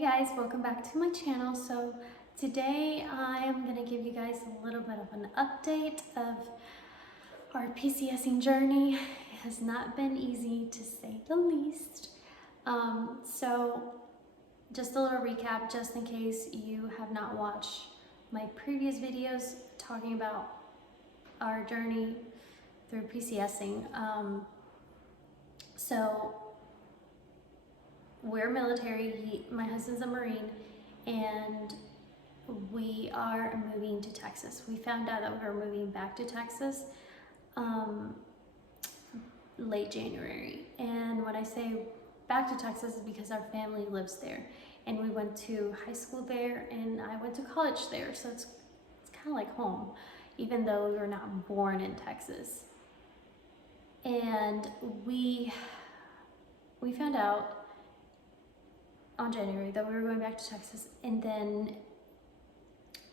guys, welcome back to my channel. So today I am going to give you guys a little bit of an update of our PCSing journey. It has not been easy, to say the least. So just a little recap, just in case you have not watched my previous videos talking about our journey through PCSing. So we're military, my husband's a Marine, and we are moving to Texas. We found out that we were moving back to Texas late January. And when I say back to Texas is because our family lives there. And we went to high school there and I went to college there. So it's kind of like home, even though we were not born in Texas. And we found out on January that we were going back to Texas, and then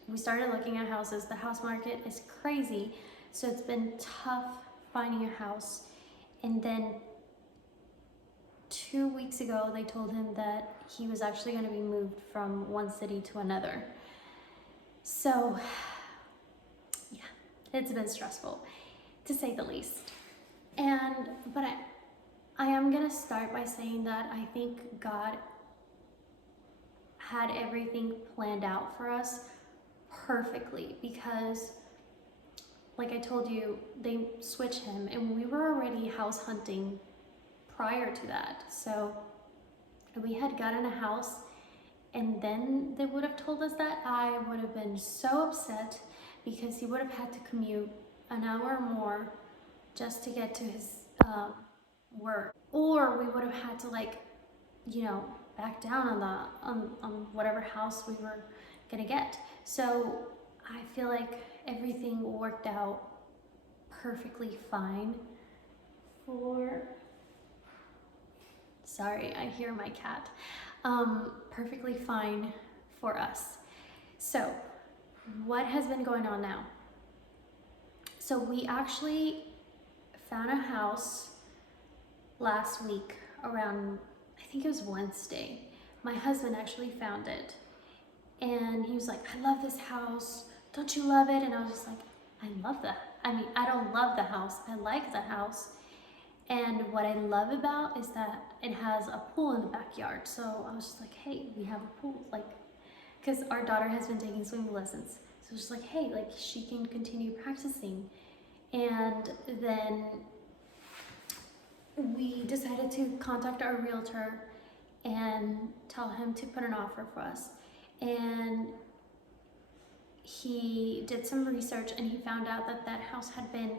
we started looking at houses. The house market is crazy, so it's been tough finding a house. And then 2 weeks ago they told him that he was actually going to be moved from one city to another. So yeah, it's been stressful, to say the least. But I am gonna start by saying that I think God had everything planned out for us perfectly, because like I told you, they switched him and we were already house hunting prior to that. So we had gotten a house and then they would have told us that, I would have been so upset, because he would have had to commute an hour or more just to get to his work, or we would have had to, like, you know, back down on whatever house we were gonna get. So I feel like everything worked out perfectly fine sorry, I hear my cat. Perfectly fine for us. So what has been going on now? So we actually found a house last week around, I think it was Wednesday. My husband actually found it and he was like, I love this house, don't you love it? And I was just like, I love that. I mean, I don't love the house, I like the house. And what I love about is that it has a pool in the backyard. So I was just like, hey, we have a pool, like, because our daughter has been taking swimming lessons. So it's just like, hey, like, she can continue practicing. And then we decided to contact our realtor and tell him to put an offer for us. And he did some research and he found out that that house had been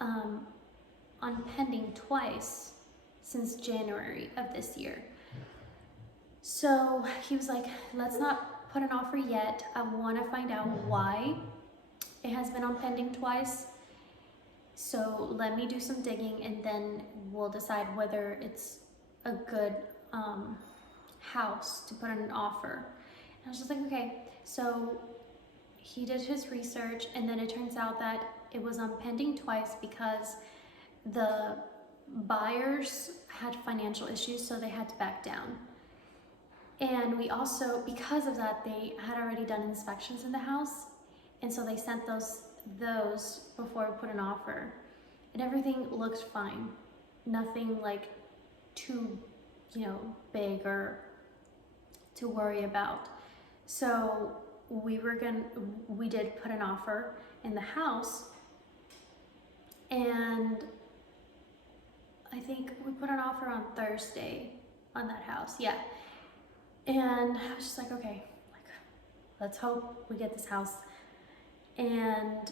on pending twice since January of this year. So he was like, let's not put an offer yet. I want to find out why it has been on pending twice. So let me do some digging and then we'll decide whether it's a good house to put in an offer. And I was just like, okay. So he did his research and then it turns out that it was on pending twice because the buyers had financial issues, so they had to back down. And we also, because of that, they had already done inspections in the house, and so they sent those before we put an offer, and everything looked fine. Nothing like too, you know, big or to worry about. So we did put an offer in the house, and I think we put an offer on Thursday on that house, yeah. And I was just like, okay, like, let's hope we get this house. And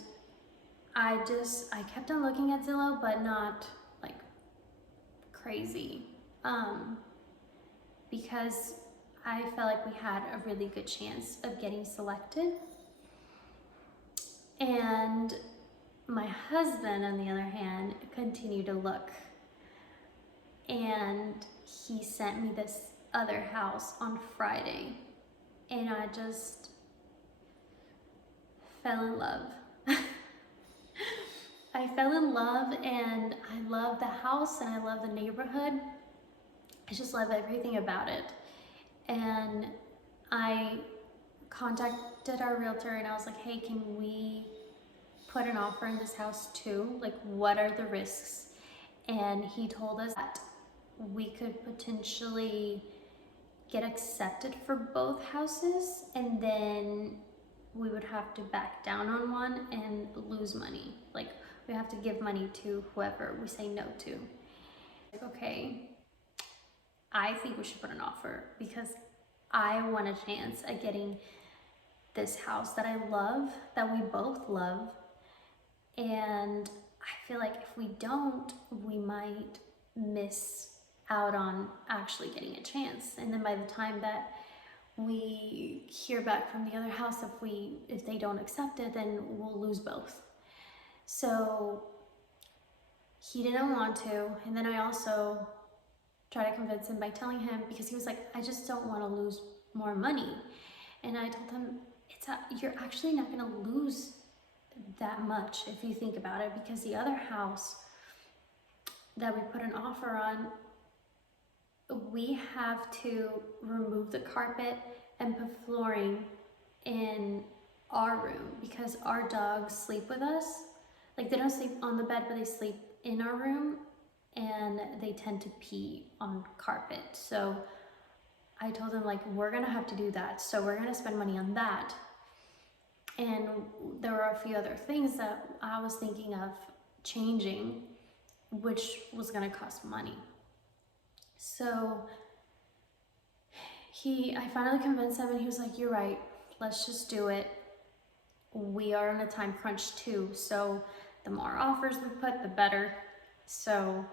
I kept on looking at Zillow, but not like crazy, because I felt like we had a really good chance of getting selected. And my husband, on the other hand, continued to look. And he sent me this other house on Friday. And I just fell in love. I fell in love and I love the house and I love the neighborhood. I just love everything about it. And I contacted our realtor and I was like, hey, can we put an offer in this house too? Like, what are the risks? And he told us that we could potentially get accepted for both houses, and then we would have to back down on one and lose money. Like, we have to give money to whoever we say no to. Like, okay, I think we should put an offer because I want a chance at getting this house that I love, that we both love. And I feel like if we don't, we might miss out on actually getting a chance. And then by the time that we hear back from the other house, if they don't accept it, then we'll lose both. So he didn't want to. And then I also tried to convince him by telling him, because he was like, I just don't want to lose more money. And I told him, you're actually not going to lose that much if you think about it, because the other house that we put an offer on, we have to remove the carpet and put flooring in our room because our dogs sleep with us. Like, they don't sleep on the bed, but they sleep in our room, and they tend to pee on carpet. So I told him, like, we're gonna have to do that. So we're gonna spend money on that. And there were a few other things that I was thinking of changing, which was gonna cost money. So I finally convinced him, and he was like, you're right, let's just do it. We are in a time crunch too, so the more offers we put, the better. So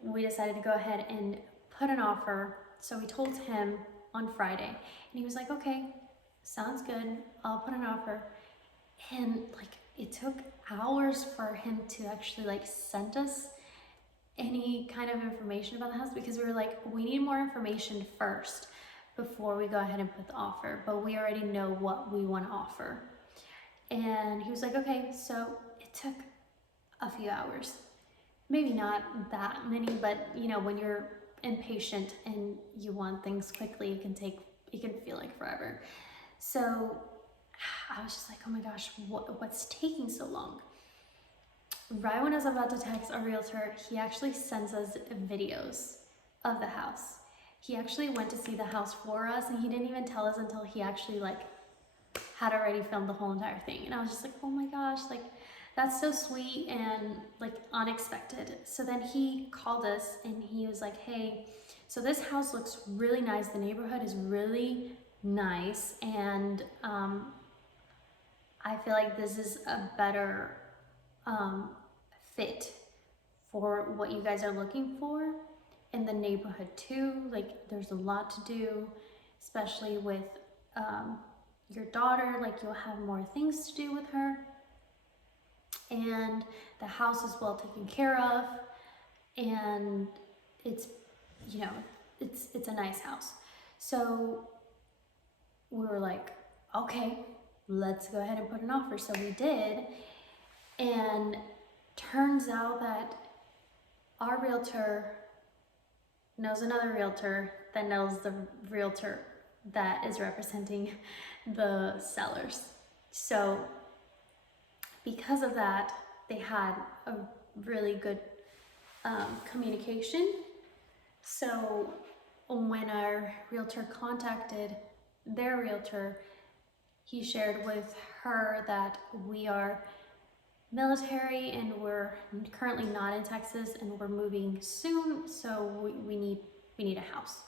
we decided to go ahead and put an offer. So we told him on Friday, and he was like, okay, sounds good, I'll put an offer. And like, it took hours for him to actually like send us any kind of information about the house, because we were like, we need more information first before we go ahead and put the offer, but we already know what we want to offer. And he was like, okay. So it took a few hours, maybe not that many, but you know, when you're impatient and you want things quickly, it can feel like forever. So I was just like, oh my gosh, what's taking so long? Right when I was about to text our realtor, he actually sends us videos of the house. He actually went to see the house for us, and he didn't even tell us until he actually like had already filmed the whole entire thing. And I was just like, oh my gosh, like, that's so sweet and like unexpected. So then he called us and he was like, hey, so this house looks really nice. The neighborhood is really nice. And I feel like this is a better fit for what you guys are looking for in the neighborhood too. Like, there's a lot to do, especially with your daughter. Like, you'll have more things to do with her, and the house is well taken care of, and it's, you know, it's a nice house. So we were like, okay, let's go ahead and put an offer. So we did, and turns out that our realtor knows another realtor that knows the realtor that is representing the sellers. So because of that, they had a really good communication. So when our realtor contacted their realtor, he shared with her that we are military and we're currently not in Texas and we're moving soon, so we need a house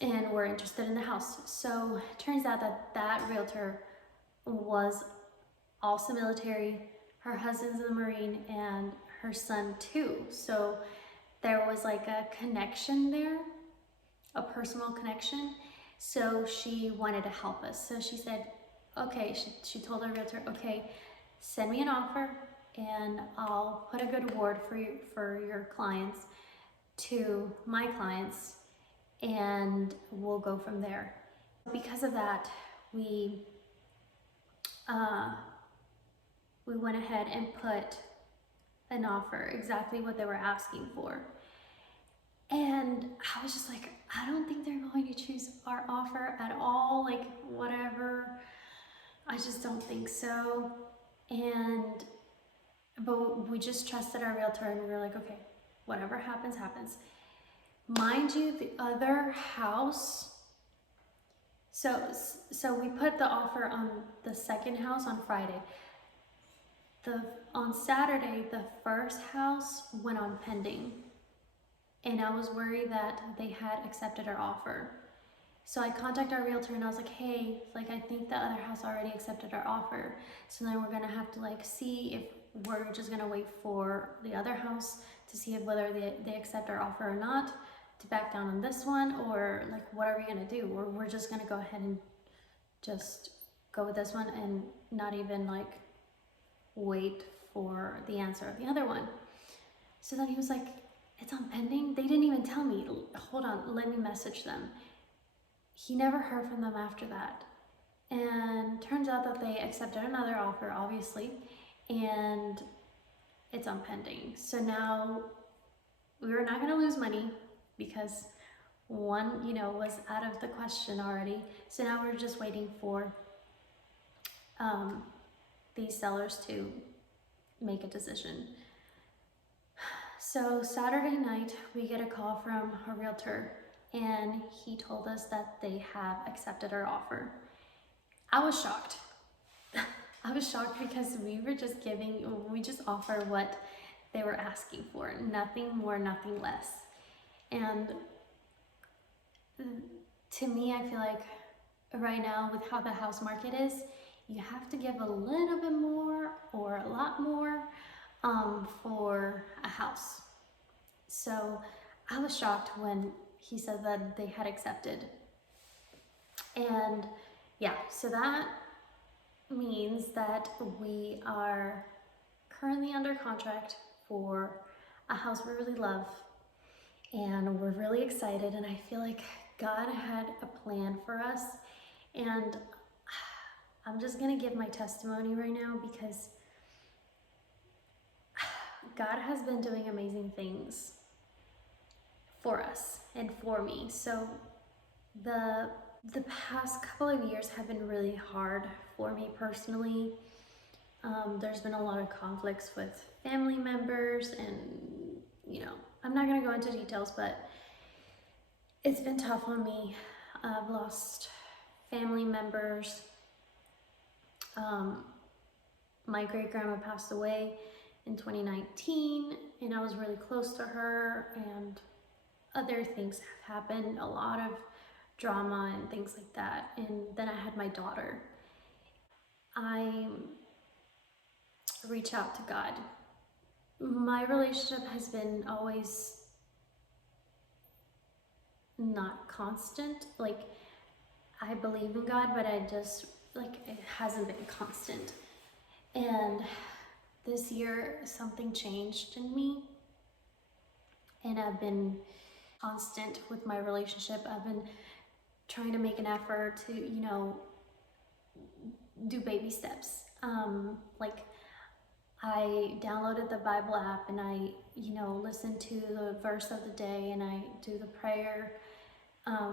and we're interested in the house. So it turns out that realtor was also military, her husband's a Marine, and her son too. So there was like a connection there, a personal connection. So she wanted to help us. So she said, okay, she told her realtor, okay, send me an offer and I'll put a good word for your clients to my clients, and we'll go from there. Because of that, we went ahead and put an offer, exactly what they were asking for. And I was just like, I don't think they're going to choose our offer at all, like whatever. I just don't think so. But we just trusted our realtor and we were like, okay, whatever happens, happens. Mind you, the other house, so we put the offer on the second house on Friday. On Saturday, the first house went on pending. And I was worried that they had accepted our offer. So I contacted our realtor and I was like, hey, like I think the other house already accepted our offer. So then we're gonna have to like see if we're just gonna wait for the other house to see if whether they accept our offer or not, to back down on this one, or like what are we gonna do? Or we're just gonna go ahead and just go with this one and not even like wait for the answer of the other one. So then he was like, it's on pending? They didn't even tell me. Hold on, let me message them. He never heard from them after that. And turns out that they accepted another offer, obviously, and it's on pending. So now we were not gonna lose money because one, was out of the question already. So now we're just waiting for these sellers to make a decision. So Saturday night, we get a call from a realtor and he told us that they have accepted our offer. I was shocked. I was shocked because we just offer what they were asking for, nothing more, nothing less. And to me, I feel like right now with how the house market is, you have to give a little bit more or a lot more for a house. So I was shocked when he said that they had accepted. And yeah, so that means that we are currently under contract for a house we really love, and we're really excited, and I feel like God had a plan for us. And I'm just gonna give my testimony right now because God has been doing amazing things for us and for me. So the past couple of years have been really hard for me personally. There's been a lot of conflicts with family members, and I'm not gonna go into details, but it's been tough on me. I've lost family members. My great grandma passed away in 2019, and I was really close to her, and other things have happened, a lot of drama and things like that. And then I had my daughter. I reach out to God. My relationship has been always not constant. Like, I believe in God, but I just, like, it hasn't been constant. And this year, something changed in me, and I've been constant with my relationship. I've been trying to make an effort to, do baby steps. Like, I downloaded the Bible app and I, listen to the verse of the day, and I do the prayer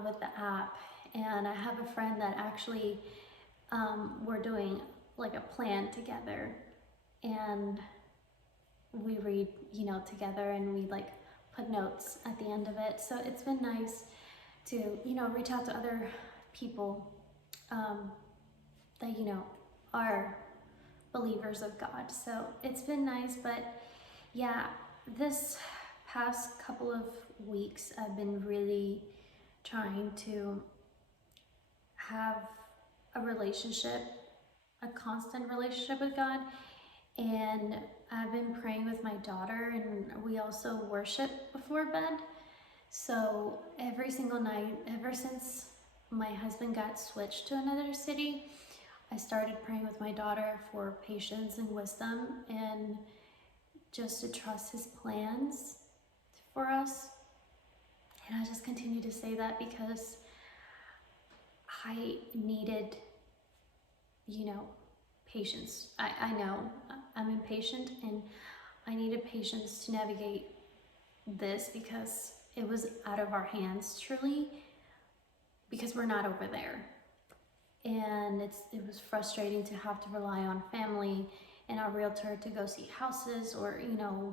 with the app. And I have a friend that actually, we're doing like a plan together, and we read, together, and we like put notes at the end of it. So it's been nice to, reach out to other people that, are believers of God. So it's been nice. But yeah, this past couple of weeks, I've been really trying to have a relationship, a constant relationship with God. And I've been praying with my daughter, and we also worship before bed. So every single night, ever since my husband got switched to another city, I started praying with my daughter for patience and wisdom, and just to trust his plans for us. And I just continue to say that because I needed, patience. I know I'm impatient, and I needed patience to navigate this because it was out of our hands truly, because we're not over there. And it was frustrating to have to rely on family and our realtor to go see houses, or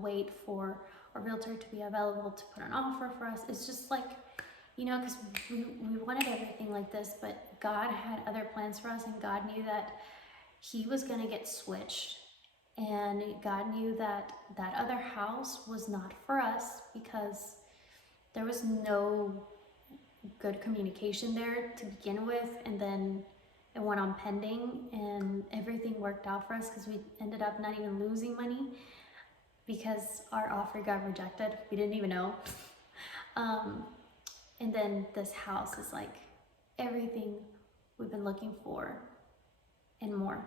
wait for a realtor to be available to put an offer for us. It's just like, because we wanted everything like this, but God had other plans for us, and God knew that he was going to get switched, and God knew that that other house was not for us, because there was no good communication there to begin with, and then it went on pending, and everything worked out for us because we ended up not even losing money because our offer got rejected. We didn't even know. And then this house is like everything we've been looking for and more.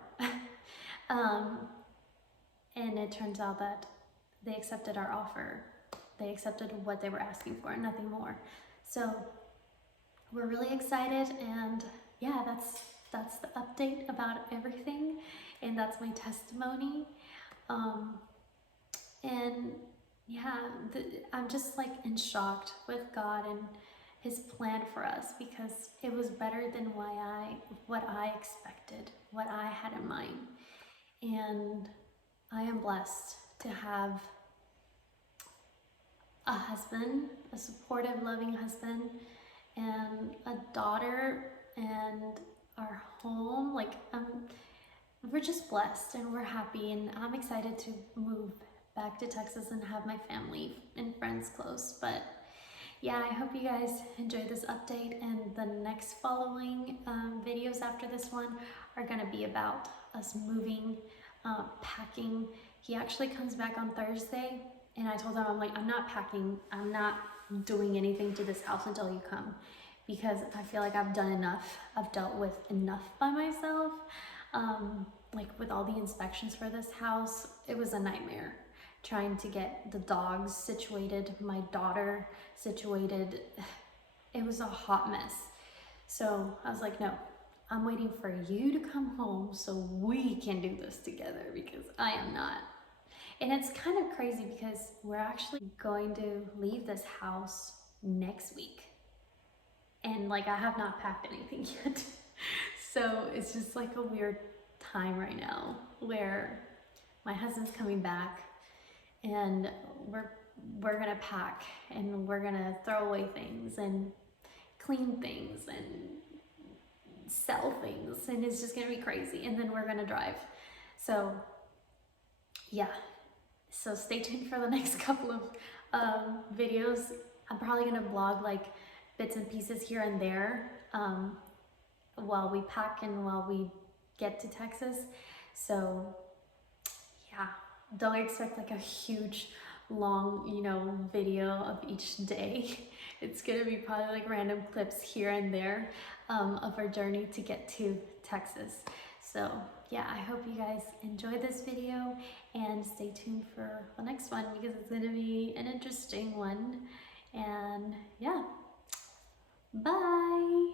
And it turns out that they accepted our offer. They accepted what they were asking for and nothing more. So we're really excited, and yeah, that's the update about everything, and that's my testimony. And yeah, I'm just like in shock with God and his plan for us, because it was better than what I expected, what I had in mind. And I am blessed to have a husband, a supportive, loving husband, and a daughter, and our home. Like, we're just blessed, and we're happy, and I'm excited to move back to Texas and have my family and friends close. But yeah, I hope you guys enjoyed this update, and the next following videos after this one are gonna be about us moving, packing. He actually comes back on Thursday, and I told him, I'm like, I'm not packing, I'm not doing anything to this house until you come, because I feel like I've done enough. I've dealt with enough by myself. Like with all the inspections for this house, it was a nightmare trying to get the dogs situated, my daughter situated. It was a hot mess. So I was like, no, I'm waiting for you to come home so we can do this together, because I am not. And it's kind of crazy because we're actually going to leave this house next week. And like, I have not packed anything yet. So it's just like a weird time right now where my husband's coming back, and we're gonna pack, and we're gonna throw away things and clean things and sell things, and it's just gonna be crazy. And then we're gonna drive. So yeah, so stay tuned for the next couple of videos. I'm probably gonna vlog like bits and pieces here and there while we pack and while we get to Texas. So yeah, don't expect like a huge long video of each day. It's gonna be probably like random clips here and there of our journey to get to Texas. So yeah, I hope you guys enjoyed this video, and stay tuned for the next one, because it's gonna be an interesting one. And yeah, bye.